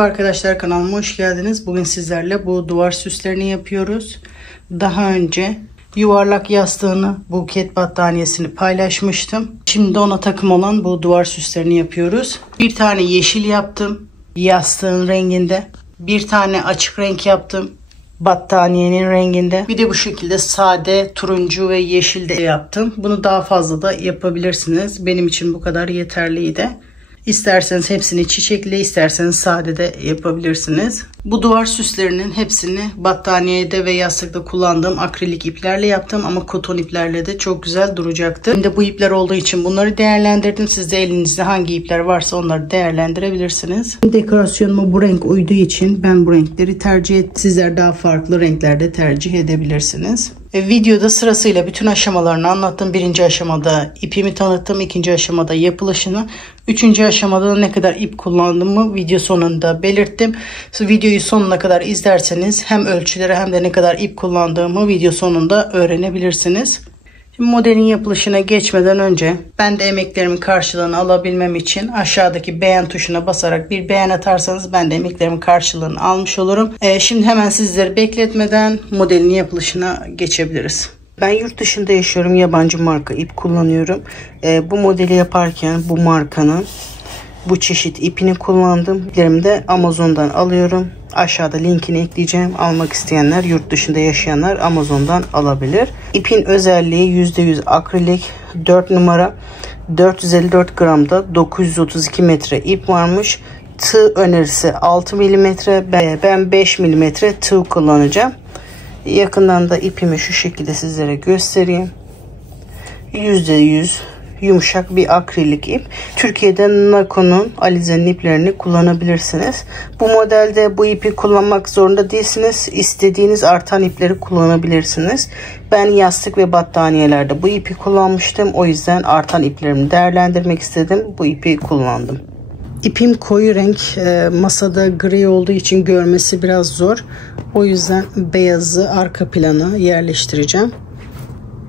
Merhaba arkadaşlar, kanalıma hoş geldiniz. Bugün sizlerle bu duvar süslerini yapıyoruz. Daha önce yuvarlak yastığını, buket battaniyesini paylaşmıştım. Şimdi ona takım olan bu duvar süslerini yapıyoruz. Bir tane yeşil yaptım yastığın renginde. Bir tane açık renk yaptım battaniyenin renginde. Bir de bu şekilde sade turuncu ve yeşil de yaptım. Bunu daha fazla da yapabilirsiniz. Benim için bu kadar yeterliydi. İsterseniz hepsini çiçekli, isterseniz sade de yapabilirsiniz. Bu duvar süslerinin hepsini battaniyede ve yastıkta kullandığım akrilik iplerle yaptım ama koton iplerle de çok güzel duracaktı. Şimdi bu ipler olduğu için bunları değerlendirdim. Siz de elinizde hangi ipler varsa onları değerlendirebilirsiniz. Dekorasyonuma bu renk uyduğu için ben bu renkleri tercih ettim. Sizler daha farklı renklerde tercih edebilirsiniz. Videoda sırasıyla bütün aşamalarını anlattım. Birinci aşamada ipimi tanıttım. İkinci aşamada yapılışını. Üçüncü aşamada ne kadar ip kullandığımı video sonunda belirttim. Videoyu sonuna kadar izlerseniz hem ölçüleri hem de ne kadar ip kullandığımı video sonunda öğrenebilirsiniz. Şimdi modelin yapılışına geçmeden önce ben de emeklerimin karşılığını alabilmem için aşağıdaki beğen tuşuna basarak bir beğen atarsanız ben de emeklerimin karşılığını almış olurum. Şimdi hemen sizleri bekletmeden modelin yapılışına geçebiliriz. Ben yurt dışında yaşıyorum. Yabancı marka ip kullanıyorum. Bu modeli yaparken bu markanın bu çeşit ipini kullandım. İplerimi de Amazon'dan alıyorum. Aşağıda linkini ekleyeceğim. Almak isteyenler, yurt dışında yaşayanlar Amazon'dan alabilir. İpin özelliği %100 akrilik, 4 numara, 454 gramda 932 metre ip varmış. Tığ önerisi 6 mm. Ben 5 mm tığ kullanacağım. Yakından da ipimi şu şekilde sizlere göstereyim. %100 yumuşak bir akrilik ip. Türkiye'de Nakon'un Alize'nin iplerini kullanabilirsiniz. Bu modelde bu ipi kullanmak zorunda değilsiniz. İstediğiniz artan ipleri kullanabilirsiniz. Ben yastık ve battaniyelerde bu ipi kullanmıştım. O yüzden artan iplerimi değerlendirmek istedim. Bu ipi kullandım. İpim koyu renk, masada gri olduğu için görmesi biraz zor. O yüzden beyazı arka plana yerleştireceğim.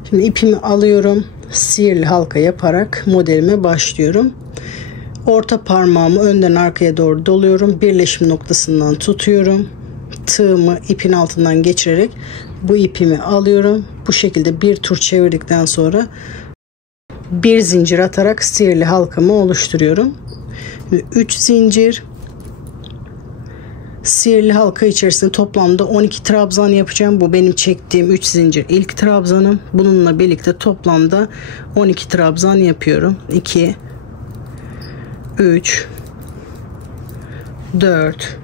Şimdi ipimi alıyorum. Sihirli halka yaparak modelime başlıyorum. Orta parmağımı önden arkaya doğru doluyorum. Birleşim noktasından tutuyorum. Tığımı ipin altından geçirerek bu ipimi alıyorum. Bu şekilde bir tur çevirdikten sonra bir zincir atarak sihirli halkamı oluşturuyorum. 3 zincir. Sihirli halka içerisinde toplamda 12 trabzan yapacağım. Bu benim çektiğim 3 zincir ilk trabzanım. Bununla birlikte toplamda 12 trabzan yapıyorum. 2 3 4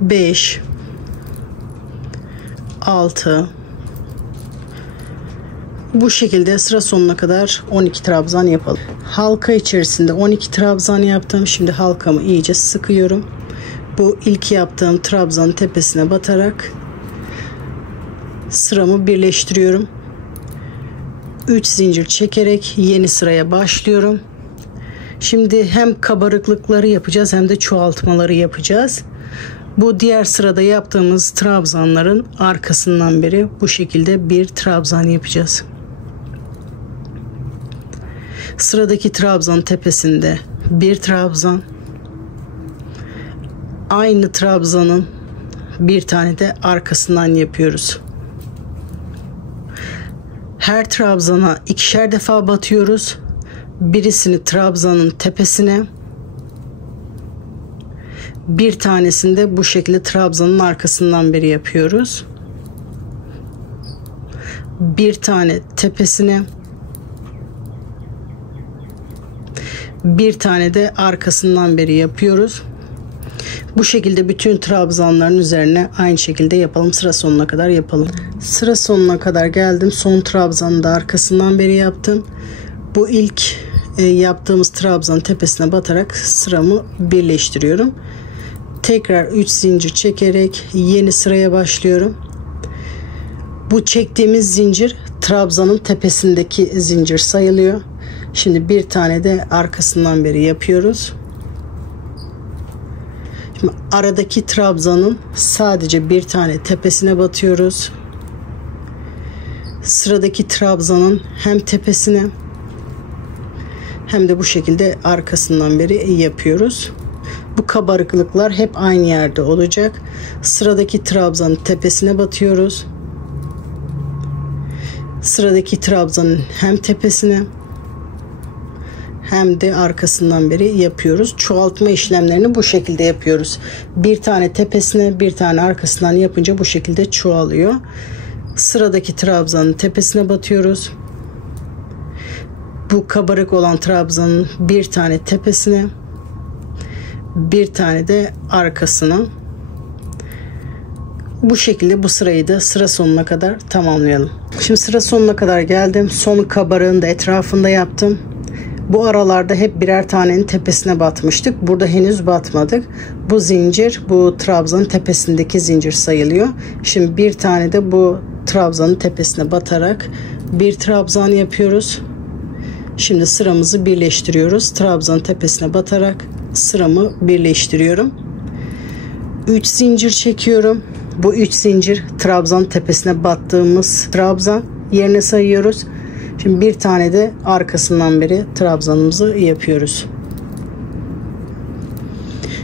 5 6 Bu şekilde sıra sonuna kadar 12 trabzan yapalım. Halka içerisinde 12 trabzan yaptım. Şimdi halkamı iyice sıkıyorum. Bu ilk yaptığım trabzanın tepesine batarak sıramı birleştiriyorum. 3 zincir çekerek yeni sıraya başlıyorum. Şimdi hem kabarıklıkları yapacağız hem de çoğaltmaları yapacağız. Bu diğer sırada yaptığımız trabzanların arkasından beri bu şekilde bir trabzan yapacağız. Sıradaki trabzanın tepesinde bir trabzan, aynı trabzanın bir tane de arkasından yapıyoruz. Her trabzana ikişer defa batıyoruz. Birisini trabzanın tepesine, bir tanesini de bu şekilde trabzanın arkasından beri yapıyoruz. Bir tane tepesine, bir tane de arkasından beri yapıyoruz. Bu şekilde bütün trabzanların üzerine aynı şekilde yapalım. Sıra sonuna kadar yapalım. Sıra sonuna kadar geldim. Son trabzanı da arkasından beri yaptım. Bu ilk yaptığımız trabzanın tepesine batarak sıramı birleştiriyorum. Tekrar 3 zincir çekerek yeni sıraya başlıyorum. Bu çektiğimiz zincir trabzanın tepesindeki zincir sayılıyor. Şimdi bir tane de arkasından beri yapıyoruz. Şimdi aradaki trabzanın sadece bir tane tepesine batıyoruz. Sıradaki trabzanın hem tepesine hem de bu şekilde arkasından beri yapıyoruz. Bu kabarıklıklar hep aynı yerde olacak. Sıradaki trabzanın tepesine batıyoruz. Sıradaki trabzanın hem tepesine hem de arkasından beri yapıyoruz. Çoğaltma işlemlerini bu şekilde yapıyoruz. Bir tane tepesine, bir tane arkasından yapınca bu şekilde çoğalıyor. Sıradaki trabzanın tepesine batıyoruz. Bu kabarık olan trabzanın bir tane tepesine, bir tane de arkasına. Bu şekilde bu sırayı da sıra sonuna kadar tamamlayalım. Şimdi sıra sonuna kadar geldim. Son kabarığın da etrafında yaptım. Bu aralarda hep birer tanenin tepesine batmıştık. Burada henüz batmadık. Bu zincir, bu trabzanın tepesindeki zincir sayılıyor. Şimdi bir tane de bu trabzanın tepesine batarak bir trabzan yapıyoruz. Şimdi sıramızı birleştiriyoruz. Trabzanın tepesine batarak sıramı birleştiriyorum. 3 zincir çekiyorum. Bu 3 zincir trabzan tepesine battığımız trabzan yerine sayıyoruz. Şimdi bir tane de arkasından beri trabzanımızı yapıyoruz.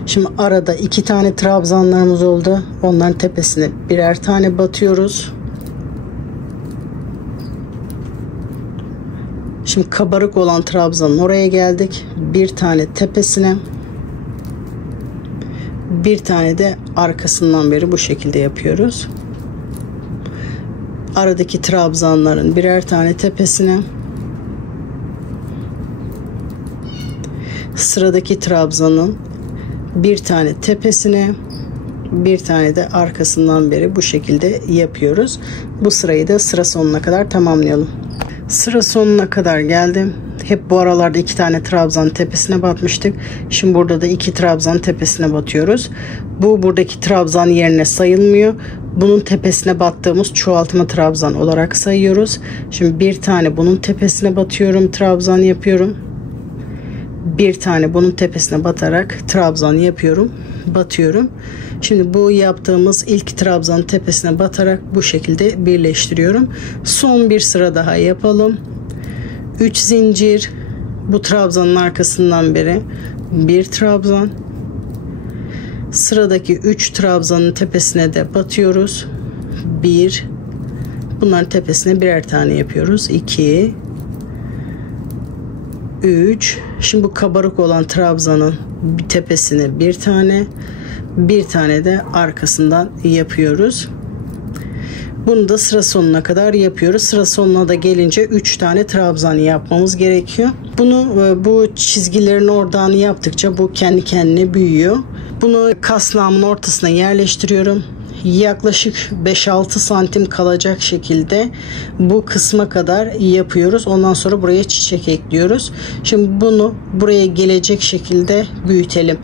Şimdi arada 2 tane trabzanlarımız oldu. Onların tepesine birer tane batıyoruz. Şimdi kabarık olan trabzanın oraya geldik. Bir tane tepesine, bir tane de arkasından beri bu şekilde yapıyoruz. Aradaki trabzanların birer tane tepesine, sıradaki trabzanın bir tane tepesine, bir tane de arkasından beri bu şekilde yapıyoruz. Bu sırayı da sıra sonuna kadar tamamlayalım. Sıra sonuna kadar geldim. Hep bu aralarda 2 tane trabzan tepesine batmıştık. Şimdi burada da 2 trabzan tepesine batıyoruz. Bu buradaki trabzan yerine sayılmıyor. Bunun tepesine battığımız çoğaltma trabzan olarak sayıyoruz. Şimdi bir tane bunun tepesine batıyorum, trabzan yapıyorum. Bir tane bunun tepesine batarak trabzan yapıyorum, batıyorum. Şimdi bu yaptığımız ilk trabzanın tepesine batarak bu şekilde birleştiriyorum. Son bir sıra daha yapalım. 3 zincir, bu trabzanın arkasından beri bir trabzan. Sıradaki 3 trabzanın tepesine de batıyoruz. 1, bunların tepesine birer tane yapıyoruz. 2, 3. Şimdi bu kabarık olan trabzanın bir tepesine bir tane de arkasından yapıyoruz. Bunu da sıra sonuna kadar yapıyoruz. Sıra sonuna da gelince 3 tane trabzan yapmamız gerekiyor. Bunu bu çizgilerin oradan yaptıkça bu kendi kendine büyüyor. Bunu kasnağımın ortasına yerleştiriyorum. Yaklaşık 5-6 santim kalacak şekilde bu kısma kadar yapıyoruz. Ondan sonra buraya çiçek ekliyoruz. Şimdi bunu buraya gelecek şekilde büyütelim.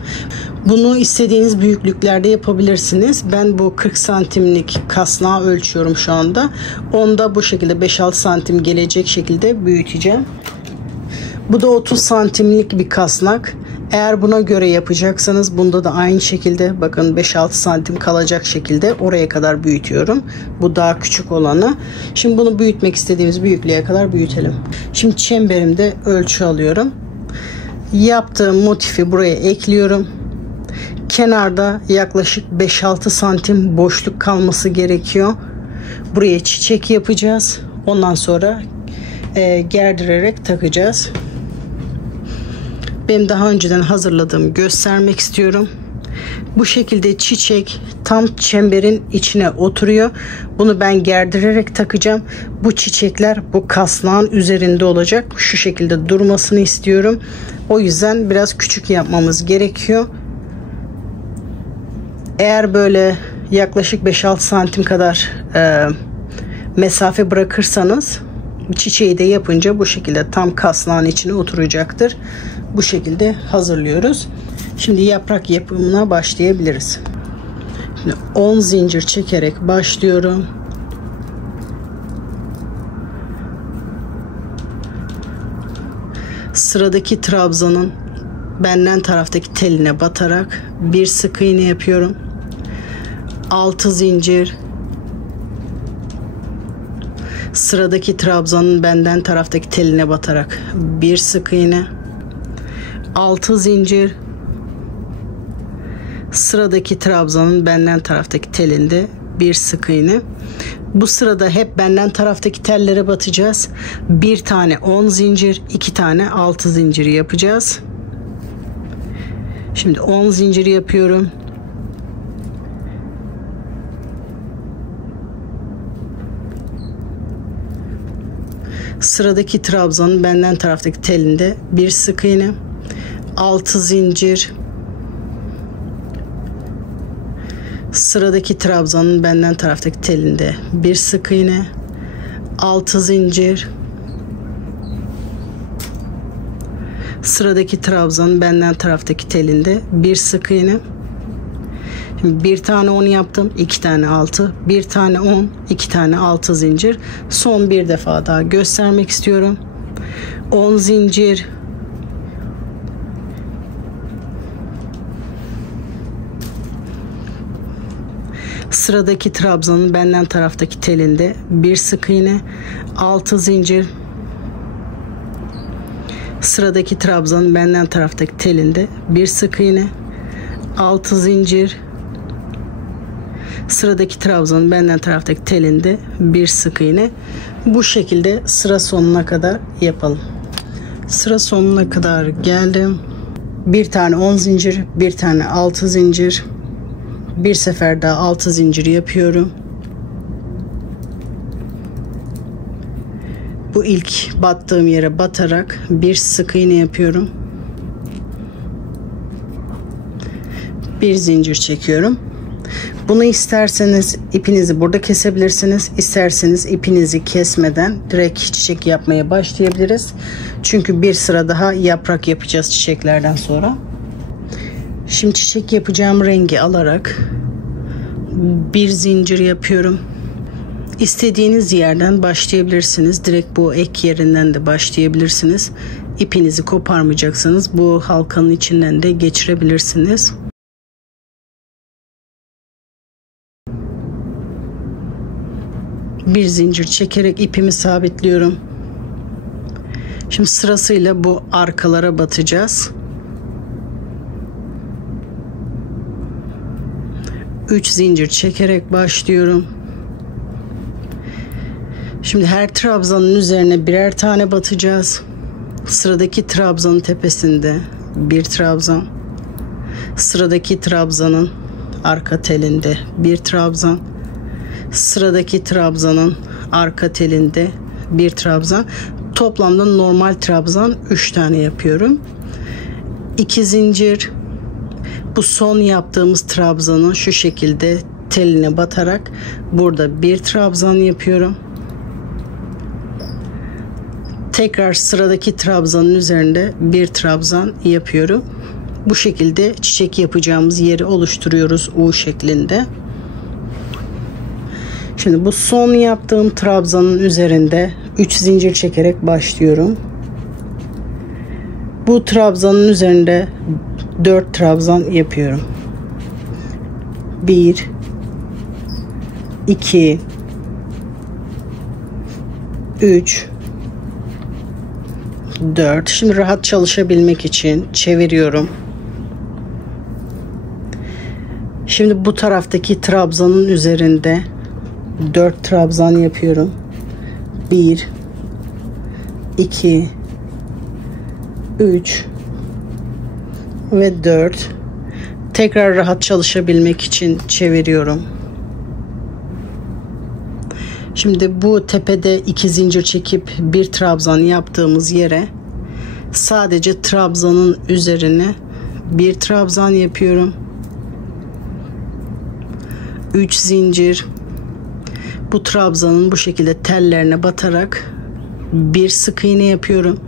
Bunu istediğiniz büyüklüklerde yapabilirsiniz. Ben bu 40 santimlik kasnağı ölçüyorum şu anda. Onda bu şekilde 5-6 santim gelecek şekilde büyüteceğim. Bu da 30 santimlik bir kasnak. Eğer buna göre yapacaksanız bunda da aynı şekilde bakın 5-6 santim kalacak şekilde oraya kadar büyütüyorum. Bu daha küçük olanı. Şimdi bunu büyütmek istediğimiz büyüklüğe kadar büyütelim. Şimdi çemberimde ölçü alıyorum. Yaptığım motifi buraya ekliyorum. Kenarda yaklaşık 5-6 santim boşluk kalması gerekiyor. Buraya çiçek yapacağız. Ondan sonra gerdirerek takacağız. Benim daha önceden hazırladığımı göstermek istiyorum. Bu şekilde çiçek tam çemberin içine oturuyor. Bunu ben gerdirerek takacağım. Bu çiçekler bu kasnağın üzerinde olacak. Şu şekilde durmasını istiyorum. O yüzden biraz küçük yapmamız gerekiyor. Eğer böyle yaklaşık 5-6 santim kadar mesafe bırakırsanız çiçeği de yapınca bu şekilde tam kasnağın içine oturacaktır. Bu şekilde hazırlıyoruz. Şimdi yaprak yapımına başlayabiliriz. Şimdi 10 zincir çekerek başlıyorum. Sıradaki trabzanın benden taraftaki teline batarak bir sık iğne yapıyorum. 6 zincir. Sıradaki trabzanın benden taraftaki teline batarak bir sık iğne. 6 zincir, sıradaki trabzanın benden taraftaki telinde bir sık iğne. Bu sırada hep benden taraftaki tellere batacağız. Bir tane 10 zincir, 2 tane 6 zinciri yapacağız. Şimdi 10 zinciri yapıyorum. Sıradaki trabzanın benden taraftaki telinde bir sık iğne, 6 zincir, sıradaki trabzanın benden taraftaki telinde bir sık iğne, 6 zincir, sıradaki trabzanın benden taraftaki telinde bir sık iğne. Şimdi bir tane 10 yaptım, 2 tane 6, bir tane 10, 2 tane 6 zincir. Son bir defa daha göstermek istiyorum. 10 zincir, sıradaki trabzanın benden taraftaki telinde bir sık iğne, 6 zincir, sıradaki trabzanın benden taraftaki telinde bir sık iğne, 6 zincir, sıradaki trabzanın benden taraftaki telinde bir sık iğne. Bu şekilde sıra sonuna kadar yapalım. Sıra sonuna kadar geldim. Bir tane 10 zincir, bir tane 6 zincir, bir sefer daha 6 zincir yapıyorum. Bu ilk battığım yere batarak bir sık iğne yapıyorum. Bir zincir çekiyorum. Bunu isterseniz ipinizi burada kesebilirsiniz. İsterseniz ipinizi kesmeden direkt çiçek yapmaya başlayabiliriz. Çünkü bir sıra daha yaprak yapacağız çiçeklerden sonra. Şimdi çiçek yapacağım rengi alarak bir zincir yapıyorum. İstediğiniz yerden başlayabilirsiniz. Direkt bu ek yerinden de başlayabilirsiniz. İpinizi koparmayacaksınız. Bu halkanın içinden de geçirebilirsiniz. Bir zincir çekerek ipimi sabitliyorum. Şimdi sırasıyla bu arkalara batacağız. 3 zincir çekerek başlıyorum. Şimdi her trabzanın üzerine birer tane batacağız. Sıradaki trabzanın tepesinde bir trabzan, sıradaki trabzanın arka telinde bir trabzan, sıradaki trabzanın arka telinde bir trabzan. Toplamda normal trabzan 3 tane yapıyorum. 2 zincir. Bu son yaptığımız trabzanın şu şekilde teline batarak burada bir trabzan yapıyorum. Tekrar sıradaki trabzanın üzerinde bir trabzan yapıyorum. Bu şekilde çiçek yapacağımız yeri oluşturuyoruz U şeklinde. Şimdi bu son yaptığım trabzanın üzerinde 3 zincir çekerek başlıyorum. Bu trabzanın üzerinde 4 trabzan yapıyorum. 1 2 3 4. Şimdi rahat çalışabilmek için çeviriyorum. Şimdi bu taraftaki trabzanın üzerinde 4 trabzan yapıyorum. 1 2 3 ve 4. Tekrar rahat çalışabilmek için çeviriyorum. Şimdi bu tepede 2 zincir çekip bir trabzan yaptığımız yere sadece trabzanın üzerine bir trabzan yapıyorum. 3 zincir. Bu trabzanın bu şekilde tellerine batarak bir sık iğne yapıyorum.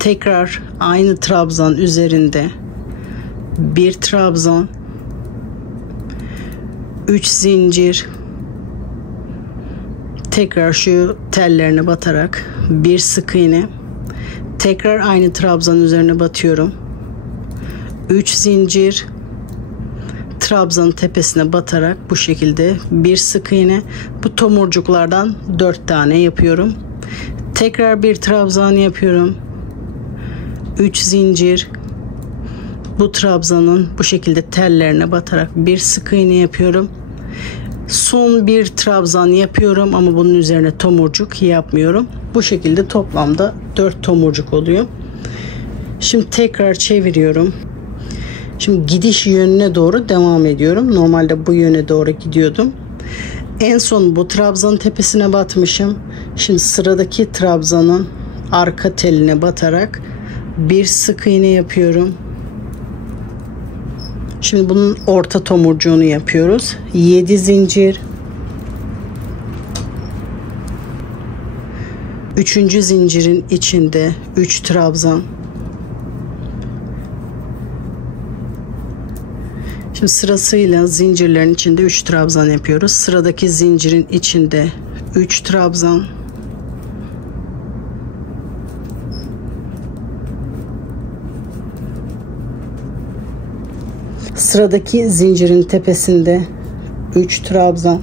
Tekrar aynı trabzan üzerinde bir trabzan, 3 zincir, tekrar şu tellerine batarak bir sık iğne, tekrar aynı trabzan üzerine batıyorum. 3 zincir, trabzanın tepesine batarak bu şekilde bir sık iğne. Bu tomurcuklardan 4 tane yapıyorum. Tekrar bir trabzan yapıyorum. 3 zincir. Bu trabzanın bu şekilde tellerine batarak bir sık iğne yapıyorum. Son bir trabzan yapıyorum ama bunun üzerine tomurcuk yapmıyorum. Bu şekilde toplamda 4 tomurcuk oluyor. Şimdi tekrar çeviriyorum. Şimdi gidiş yönüne doğru devam ediyorum. Normalde bu yöne doğru gidiyordum. En son bu trabzanın tepesine batmışım. Şimdi sıradaki trabzanın arka teline batarak bir sık iğne yapıyorum. Şimdi bunun orta tomurcuğunu yapıyoruz. 7 zincir. 3. zincirin içinde 3 trabzan. Şimdi sırasıyla zincirlerin içinde 3 trabzan yapıyoruz. Sıradaki zincirin içinde 3 trabzan. Sıradaki zincirin tepesinde 3 trabzan.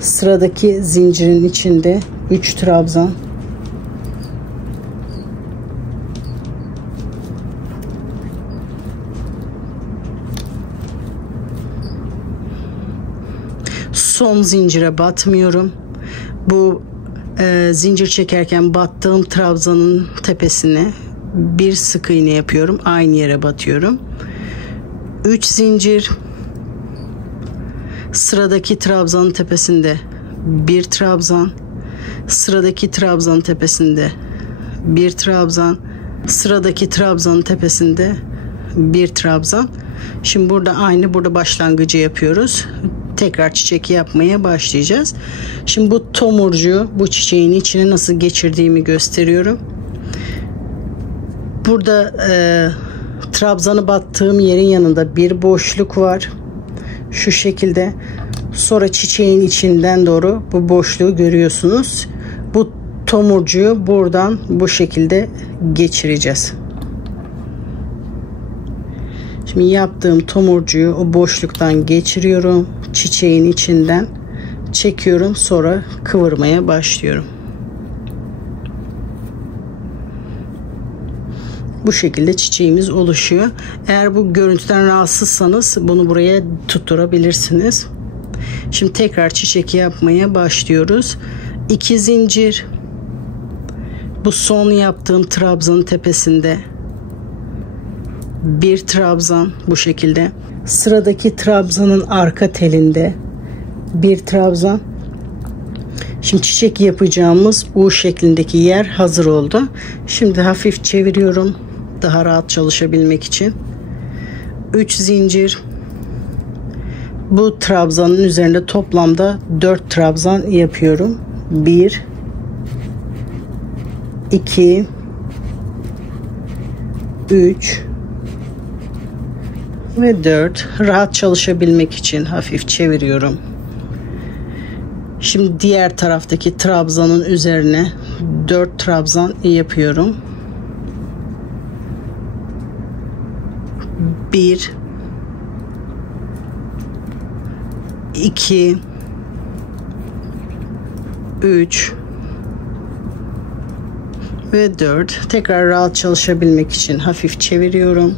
Sıradaki zincirin içinde 3 trabzan. Son zincire batmıyorum. Bu zincir çekerken battığım trabzanın tepesine bir sık iğne yapıyorum. Aynı yere batıyorum. 3 zincir. Sıradaki trabzanın tepesinde bir trabzan. Sıradaki trabzanın tepesinde bir trabzan. Sıradaki trabzanın tepesinde bir trabzan. Şimdi burada başlangıcı yapıyoruz. Tekrar çiçek yapmaya başlayacağız. Şimdi bu tomurcuğu bu çiçeğin içine nasıl geçirdiğimi gösteriyorum. Burada trabzanı battığım yerin yanında bir boşluk var. Şu şekilde. Sonra çiçeğin içinden doğru bu boşluğu görüyorsunuz. Bu tomurcuğu buradan bu şekilde geçireceğiz. Şimdi yaptığım tomurcuğu o boşluktan geçiriyorum. Çiçeğin içinden çekiyorum. Sonra kıvırmaya başlıyorum. Bu şekilde çiçeğimiz oluşuyor. Eğer bu görüntüden rahatsızsanız bunu buraya tutturabilirsiniz. Şimdi tekrar çiçek yapmaya başlıyoruz. 2 zincir. Bu son yaptığım trabzanın tepesinde bir trabzan bu şekilde. Sıradaki trabzanın arka telinde bir trabzan. Şimdi çiçek yapacağımız U şeklindeki yer hazır oldu. Şimdi hafif çeviriyorum daha rahat çalışabilmek için. 3 zincir. Bu trabzanın üzerinde toplamda 4 trabzan yapıyorum. 1 2 3 ve 4. Rahat çalışabilmek için hafif çeviriyorum. Şimdi diğer taraftaki trabzanın üzerine 4 trabzan yapıyorum. 1 2 3 ve 4. Tekrar rahat çalışabilmek için hafif çeviriyorum.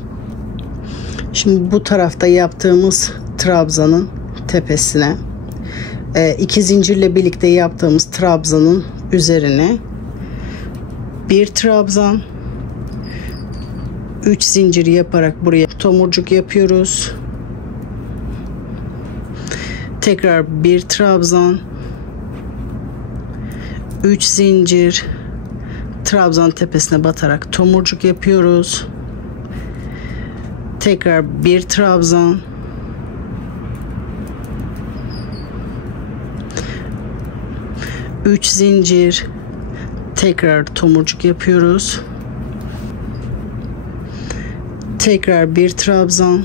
Şimdi bu tarafta yaptığımız trabzanın tepesine 2 zincirle birlikte yaptığımız trabzanın üzerine bir trabzan, 3 zincir yaparak buraya tomurcuk yapıyoruz. Tekrar bir trabzan, 3 zincir, trabzan tepesine batarak tomurcuk yapıyoruz. Tekrar bir trabzan, 3 zincir, tekrar tomurcuk yapıyoruz. Tekrar bir trabzan,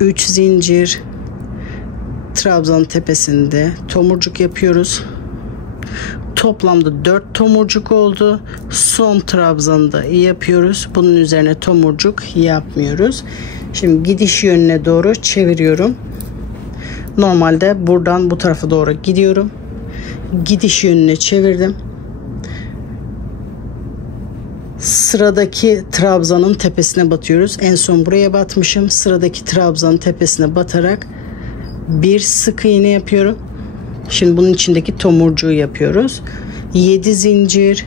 3 zincir, trabzan tepesinde tomurcuk yapıyoruz. Toplamda 4 tomurcuk oldu. Son trabzanı da yapıyoruz. Bunun üzerine tomurcuk yapmıyoruz. Şimdi gidiş yönüne doğru çeviriyorum. Normalde buradan bu tarafa doğru gidiyorum. gidiş yönüne çevirdim. Sıradaki trabzanın tepesine batıyoruz. En son buraya batmışım. Sıradaki trabzanın tepesine batarak bir sık iğne yapıyorum. Şimdi bunun içindeki tomurcuğu yapıyoruz. 7 zincir.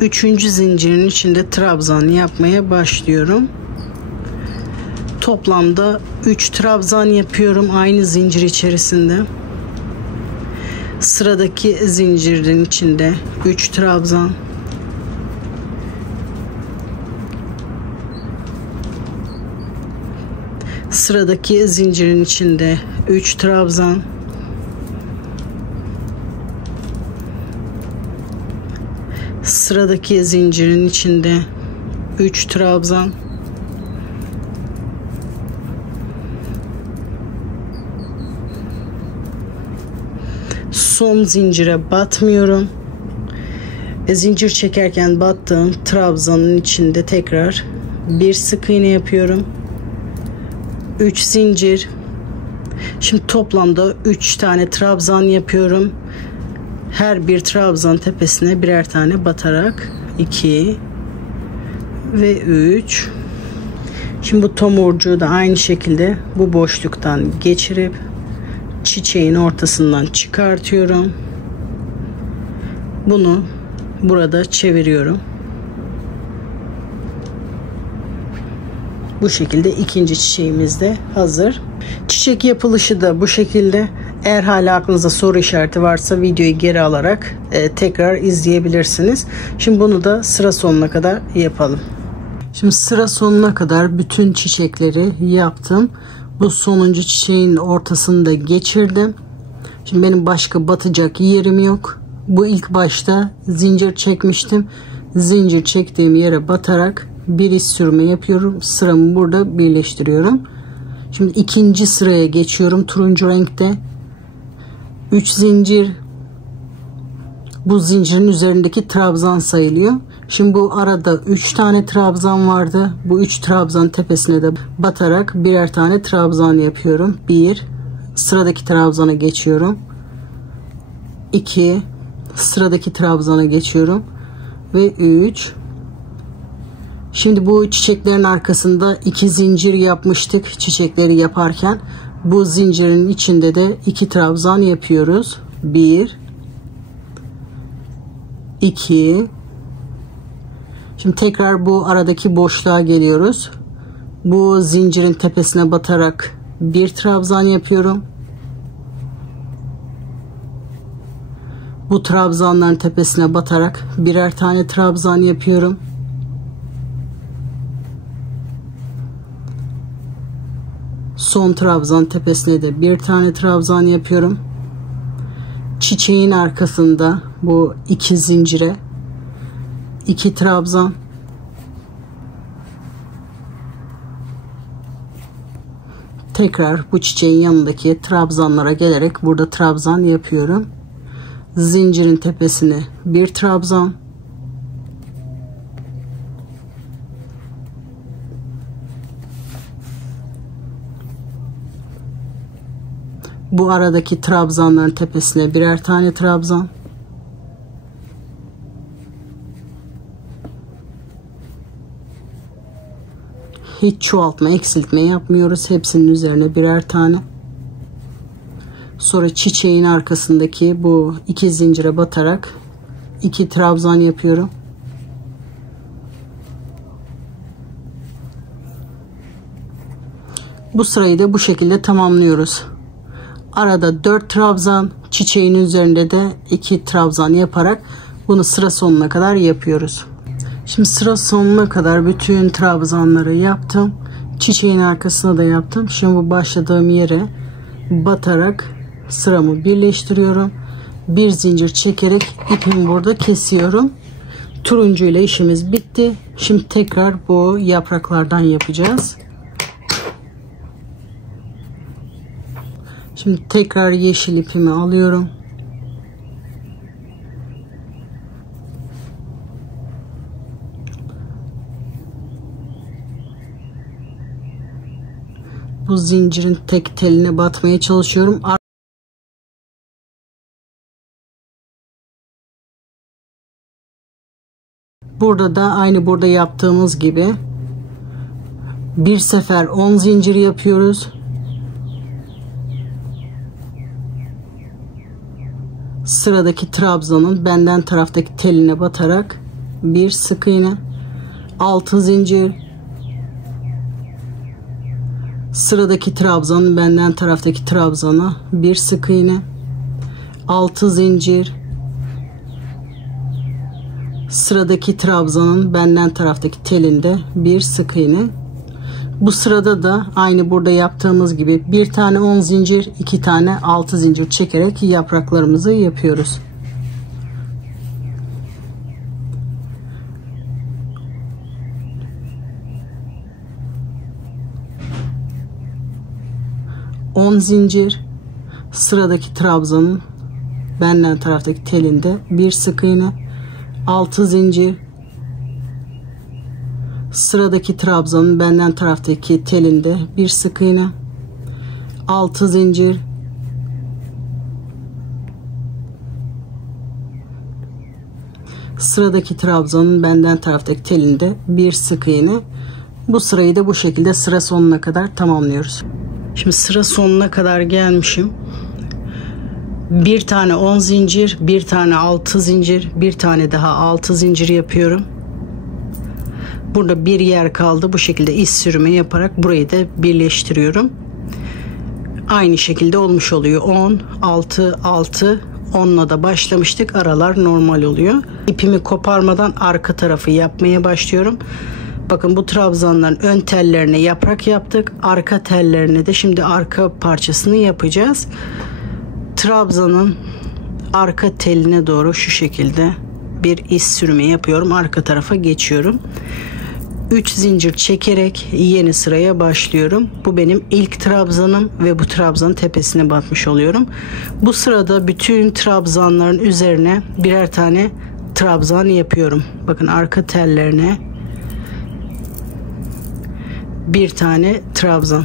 Üçüncü zincirin içinde trabzan yapmaya başlıyorum. Toplamda 3 trabzan yapıyorum aynı zincir içerisinde. Sıradaki zincirin içinde 3 trabzan. Sıradaki zincirin içinde 3 trabzan. Sıradaki zincirin içinde 3 trabzan. Son zincire batmıyorum. Zincir çekerken battığım trabzanın içinde tekrar bir sık iğne yapıyorum. 3 zincir. Şimdi toplamda 3 tane trabzan yapıyorum. Her bir trabzan tepesine birer tane batarak 2 ve 3. Şimdi bu tomurcuğu da aynı şekilde bu boşluktan geçirip çiçeğin ortasından çıkartıyorum. Bunu burada çeviriyorum. Bu şekilde ikinci çiçeğimiz de hazır. Çiçek yapılışı da bu şekilde. Eğer hala aklınızda soru işareti varsa videoyu geri alarak tekrar izleyebilirsiniz. Şimdi bunu da sıra sonuna kadar yapalım. Şimdi sıra sonuna kadar bütün çiçekleri yaptım. Bu sonuncu çiçeğin ortasını da geçirdim. Şimdi benim başka batacak yerim yok. Bu ilk başta zincir çekmiştim. Zincir çektiğim yere batarak bir iç sürme yapıyorum. Sıramı burada birleştiriyorum. Şimdi ikinci sıraya geçiyorum. Turuncu renkte 3 zincir. Bu zincirin üzerindeki trabzan sayılıyor. Şimdi bu arada 3 tane trabzan vardı. Bu 3 trabzan tepesine de batarak birer tane trabzan yapıyorum. 1, sıradaki trabzana geçiyorum. 2, sıradaki trabzana geçiyorum. Ve 3. Şimdi bu çiçeklerin arkasında 2 zincir yapmıştık çiçekleri yaparken. Bu zincirin içinde de 2 trabzan yapıyoruz. 1, 2. Şimdi tekrar bu aradaki boşluğa geliyoruz. Bu zincirin tepesine batarak bir trabzan yapıyorum. Bu trabzanların tepesine batarak birer tane trabzan yapıyorum. Son trabzan tepesine de bir tane trabzan yapıyorum. Çiçeğin arkasında bu 2 zincire 2 trabzan. Tekrar bu çiçeğin yanındaki trabzanlara gelerek burada trabzan yapıyorum. Zincirin tepesine bir trabzan. Bu aradaki trabzanların tepesine birer tane trabzan. Hiç çoğaltma, eksiltme yapmıyoruz. Hepsinin üzerine birer tane. Sonra çiçeğin arkasındaki bu 2 zincire batarak 2 trabzan yapıyorum. Bu sırayı da bu şekilde tamamlıyoruz. Arada 4 trabzan, çiçeğin üzerinde de 2 trabzan yaparak bunu sıra sonuna kadar yapıyoruz. Şimdi sıra sonuna kadar bütün trabzanları yaptım. Çiçeğin arkasına da yaptım. Şimdi bu başladığım yere batarak sıramı birleştiriyorum. Bir zincir çekerek ipimi burada kesiyorum. Turuncu ile işimiz bitti. Şimdi tekrar bu yapraklardan yapacağız. Şimdi tekrar yeşil ipimi alıyorum. bu zincirin tek teline batmaya çalışıyorum. Burada da aynı burada yaptığımız gibi bir sefer 10 zincir yapıyoruz. Sıradaki trabzanın benden taraftaki teline batarak bir sık iğne, 6 zincir. Sıradaki trabzanın benden taraftaki trabzana bir sık iğne, 6 zincir. Sıradaki trabzanın benden taraftaki telinde bir sık iğne. Bu sırada da aynı burada yaptığımız gibi bir tane 10 zincir, 2 tane 6 zincir çekerek yapraklarımızı yapıyoruz. On zincir, sıradaki trabzanın benden taraftaki telinde bir sık iğne, 6 zincir. Sıradaki trabzanın benden taraftaki telinde bir sık iğne, 6 zincir. Sıradaki trabzanın benden taraftaki telinde bir sık iğne. Bu sırayı da bu şekilde sıra sonuna kadar tamamlıyoruz. Şimdi sıra sonuna kadar gelmişim. Bir tane 10 zincir, bir tane 6 zincir, bir tane daha 6 zincir yapıyorum. Burada bir yer kaldı. Bu şekilde iz sürümü yaparak burayı da birleştiriyorum. Aynı şekilde olmuş oluyor. 10, 6, 6, 10'la da başlamıştık. Aralar normal oluyor. İpimi koparmadan arka tarafı yapmaya başlıyorum. Bakın bu trabzanların ön tellerine yaprak yaptık. Arka tellerine de şimdi arka parçasını yapacağız. Trabzanın arka teline doğru şu şekilde bir iz sürümü yapıyorum. Arka tarafa geçiyorum. 3 zincir çekerek yeni sıraya başlıyorum. Bu benim ilk trabzanım ve bu trabzanın tepesine batmış oluyorum. Bu sırada bütün trabzanların üzerine birer tane trabzan yapıyorum. Bakın arka tellerine bir tane trabzan.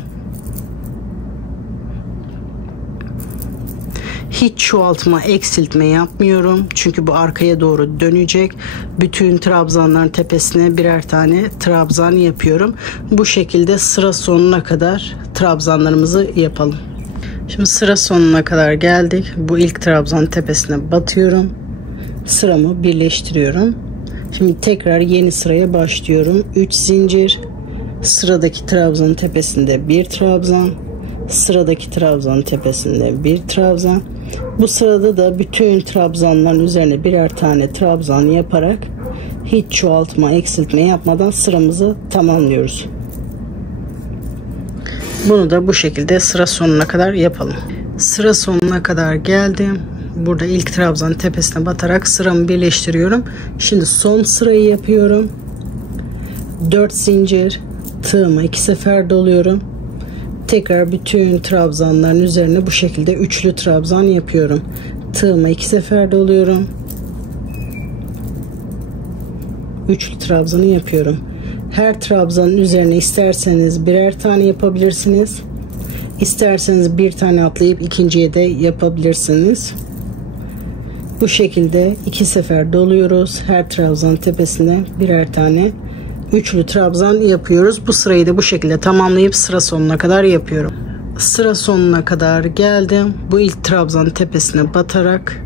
Hiç çoğaltma, eksiltme yapmıyorum. Çünkü bu arkaya doğru dönecek. Bütün trabzanların tepesine birer tane trabzan yapıyorum. Bu şekilde sıra sonuna kadar trabzanlarımızı yapalım. Şimdi sıra sonuna kadar geldik. Bu ilk trabzanın tepesine batıyorum. Sıramı birleştiriyorum. Şimdi tekrar yeni sıraya başlıyorum. 3 zincir. Sıradaki trabzanın tepesinde bir trabzan. Sıradaki trabzanın tepesinde bir trabzan. Bu sırada da bütün trabzanların üzerine birer tane trabzan yaparak hiç çoğaltma, eksiltme yapmadan sıramızı tamamlıyoruz. Bunu da bu şekilde sıra sonuna kadar yapalım. Sıra sonuna kadar geldim. Burada ilk trabzanın tepesine batarak sıramı birleştiriyorum. Şimdi son sırayı yapıyorum. 4 zincir, tığımı 2 sefer doluyorum. Tekrar bütün trabzanların üzerine bu şekilde üçlü trabzan yapıyorum. Tığımı 2 sefer doluyorum. Üçlü trabzanı yapıyorum. Her trabzanın üzerine isterseniz birer tane yapabilirsiniz. İsterseniz bir tane atlayıp ikinciye de yapabilirsiniz. Bu şekilde 2 sefer doluyoruz. Her trabzanın tepesine birer tane üçlü trabzan yapıyoruz. Bu sırayı da bu şekilde tamamlayıp sıra sonuna kadar yapıyorum. Sıra sonuna kadar geldim. Bu ilk trabzanın tepesine batarak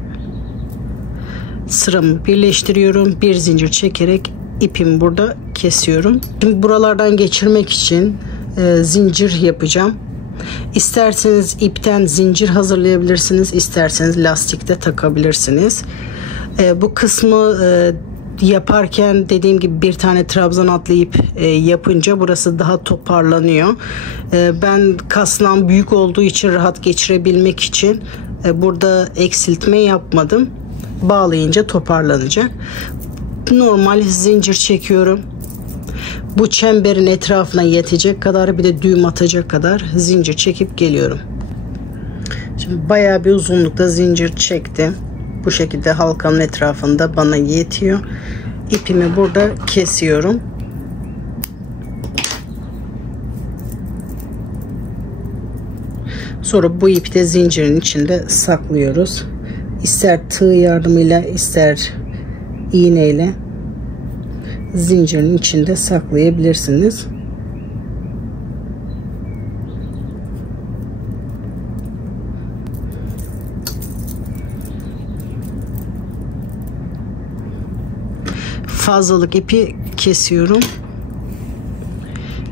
sıramı birleştiriyorum. Bir zincir çekerek ipimi burada kesiyorum. Şimdi buralardan geçirmek için zincir yapacağım. İsterseniz ipten zincir hazırlayabilirsiniz. İsterseniz lastikte takabilirsiniz. Bu kısmı yaparken dediğim gibi bir tane trabzan atlayıp yapınca burası daha toparlanıyor. Ben kasnağım büyük olduğu için rahat geçirebilmek için burada eksiltme yapmadım. Bağlayınca toparlanacak. Normal zincir çekiyorum. Bu çemberin etrafına yetecek kadar, bir de düğüm atacak kadar zincir çekip geliyorum. Şimdi bayağı bir uzunlukta zincir çektim. Bu şekilde halkanın etrafında bana yetiyor. İpimi burada kesiyorum. Sonra bu ipi de zincirin içinde saklıyoruz. İster tığ yardımıyla ister iğneyle zincirin içinde saklayabilirsiniz. Fazlalık ipi kesiyorum.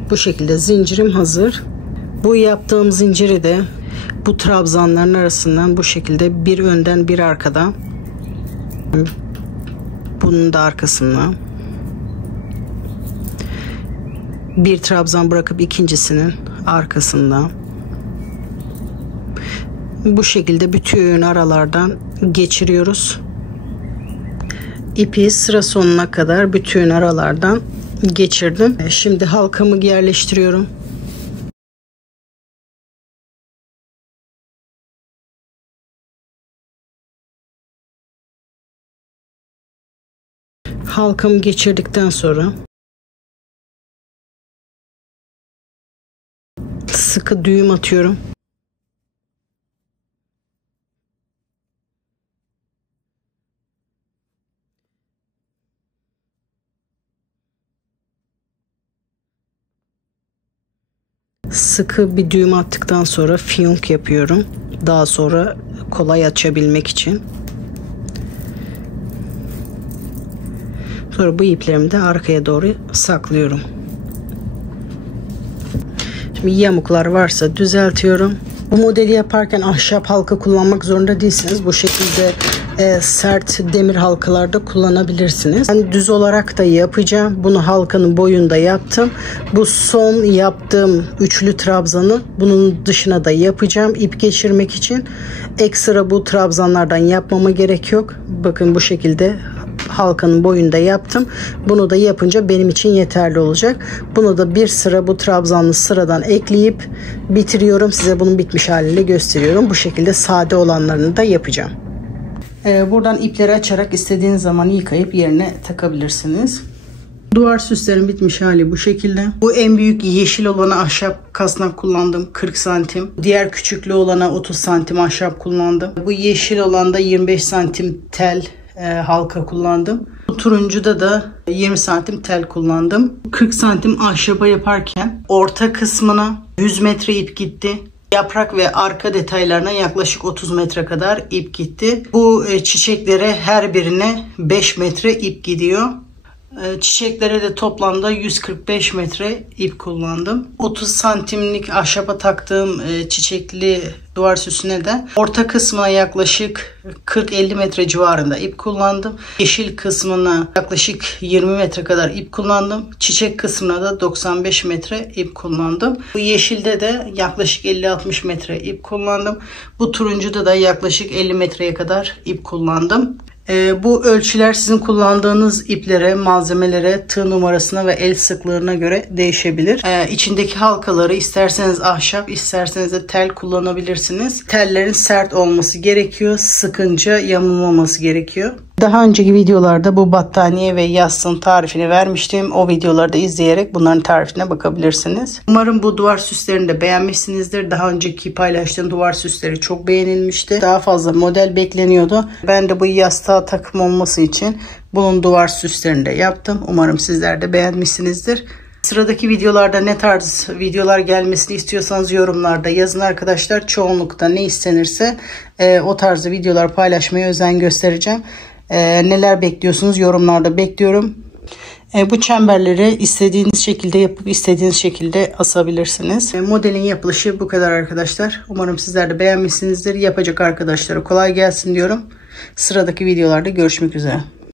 Bu şekilde zincirim hazır. Bu yaptığım zinciri de bu trabzanların arasından bu şekilde bir önden bir arkadan, bunun da arkasından bir trabzan bırakıp ikincisinin arkasından bu şekilde bütün aralardan geçiriyoruz. İpi sıra sonuna kadar bütün aralardan geçirdim. Şimdi halkamı yerleştiriyorum. Halkamı geçirdikten sonra sıkı düğüm atıyorum. Sıkı bir düğüm attıktan sonra fiyonk yapıyorum. Daha sonra kolay açabilmek için. Sonra bu iplerimi de arkaya doğru saklıyorum. Şimdi yamuklar varsa düzeltiyorum. Bu modeli yaparken ahşap halka kullanmak zorunda değilsiniz. Bu şekilde sert demir halkalarda kullanabilirsiniz. Ben düz olarak da yapacağım. Bunu halkanın boyunda yaptım. Bu son yaptığım üçlü trabzanı bunun dışına da yapacağım. İp geçirmek için. Ekstra bu trabzanlardan yapmama gerek yok. Bakın bu şekilde halkanın boyunda yaptım. Bunu da yapınca benim için yeterli olacak. Bunu da bir sıra bu trabzanlı sıradan ekleyip bitiriyorum. Size bunun bitmiş halini gösteriyorum. Bu şekilde sade olanlarını da yapacağım. Buradan ipleri açarak istediğiniz zaman yıkayıp yerine takabilirsiniz. Duvar süslerin bitmiş hali bu şekilde. Bu en büyük yeşil olana ahşap kasnak kullandım, 40 santim. Diğer küçüklü olana 30 santim ahşap kullandım. Bu yeşil olanda 25 santim tel halka kullandım. Bu turuncuda da 20 santim tel kullandım. 40 santim ahşaba yaparken orta kısmına 100 metre ip gitti. Yaprak ve arka detaylarına yaklaşık 30 metre kadar ip gitti. Bu çiçeklere her birine 5 metre ip gidiyor. Çiçeklere de toplamda 145 metre ip kullandım. 30 santimlik ahşaba taktığım çiçekli duvar süsüne de orta kısmına yaklaşık 40-50 metre civarında ip kullandım. Yeşil kısmına yaklaşık 20 metre kadar ip kullandım. Çiçek kısmına da 95 metre ip kullandım. Bu yeşilde de yaklaşık 50-60 metre ip kullandım. Bu turuncuda da yaklaşık 50 metreye kadar ip kullandım. Bu ölçüler sizin kullandığınız iplere, malzemelere, tığ numarasına ve el sıklığına göre değişebilir. İçindeki halkaları isterseniz ahşap, isterseniz de tel kullanabilirsiniz. Tellerin sert olması gerekiyor. Sıkınca yamulmaması gerekiyor. Daha önceki videolarda bu battaniye ve yastığın tarifini vermiştim. O videoları da izleyerek bunların tarifine bakabilirsiniz. Umarım bu duvar süslerini de beğenmişsinizdir. Daha önceki paylaştığım duvar süsleri çok beğenilmişti. Daha fazla model bekleniyordu. Ben de bu yastığa takım olması için bunun duvar süslerini de yaptım. Umarım sizler de beğenmişsinizdir. Sıradaki videolarda ne tarz videolar gelmesini istiyorsanız yorumlarda yazın arkadaşlar. Çoğunlukta ne istenirse o tarzda videolar paylaşmaya özen göstereceğim. Neler bekliyorsunuz yorumlarda bekliyorum. Bu çemberleri istediğiniz şekilde yapıp istediğiniz şekilde asabilirsiniz. Modelin yapılışı bu kadar arkadaşlar. Umarım sizler de beğenmişsinizdir. Yapacak arkadaşlara kolay gelsin diyorum. Sıradaki videolarda görüşmek üzere.